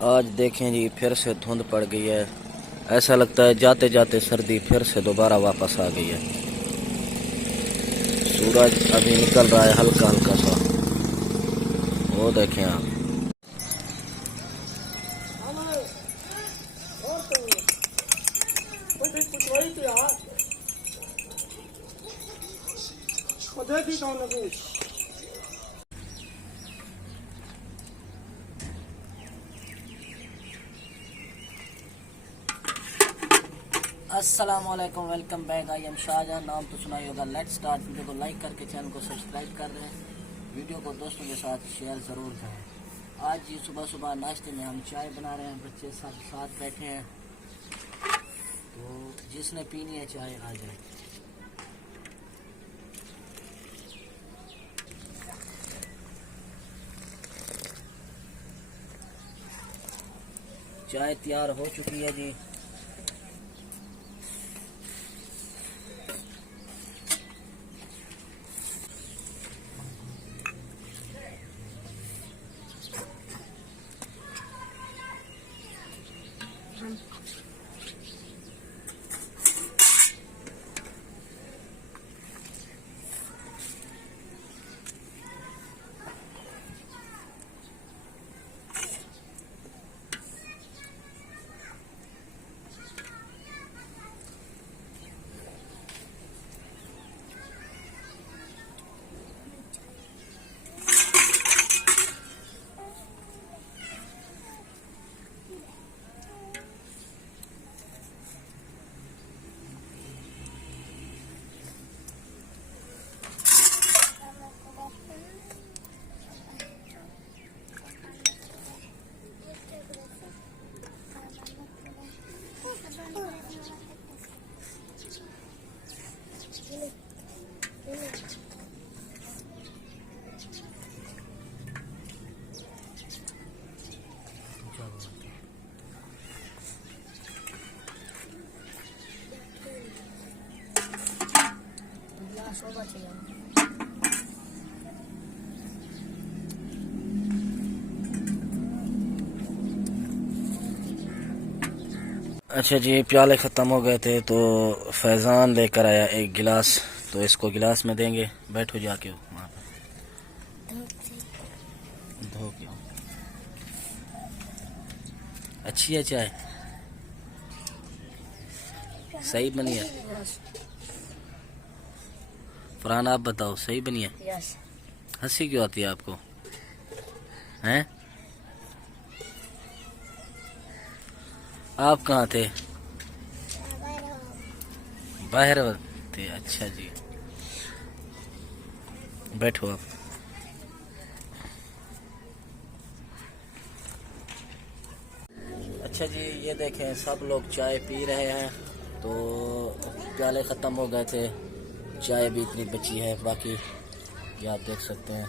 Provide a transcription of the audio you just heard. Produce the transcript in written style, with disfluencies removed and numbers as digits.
आज देखें जी फिर से धुंध पड़ गई है। ऐसा लगता है जाते जाते सर्दी फिर से दोबारा वापस आ गई है। सूरज अभी निकल रहा है हल्का हल्का सा, वो देखें आप। अस्सलामुअलैकुम, welcome back. I am Shahjahan. नाम तो सुना ही होगा। Let's start. वीडियो को लाइक करके चैनल को सब्सक्राइब कर रहे हैं। वीडियो को दोस्तों के साथ शेयर ज़रूर करें। आज ये सुबह सुबह नाश्ते में हम चाय बना रहे हैं। बच्चे सब साथ बैठे हैं, तो जिसने पीनी है चाय आ जाए। चाय तैयार हो चुकी है जी। अच्छा जी, प्याले ख़त्म हो गए थे तो फैज़ान लेकर आया एक गिलास, तो इसको गिलास में देंगे। बैठो जाके वहाँ पर धो के। अच्छी है चाय, सही बनी है। फरहान आप बताओ, सही बनी है? हंसी क्यों आती है आपको? हैं? आप कहाँ थे? बाहर थे। अच्छा जी, बैठो आप। अच्छा जी, ये देखें सब लोग चाय पी रहे हैं। तो प्याले ख़त्म हो गए थे, चाय भी इतनी बची है। बाकी ये आप देख सकते हैं।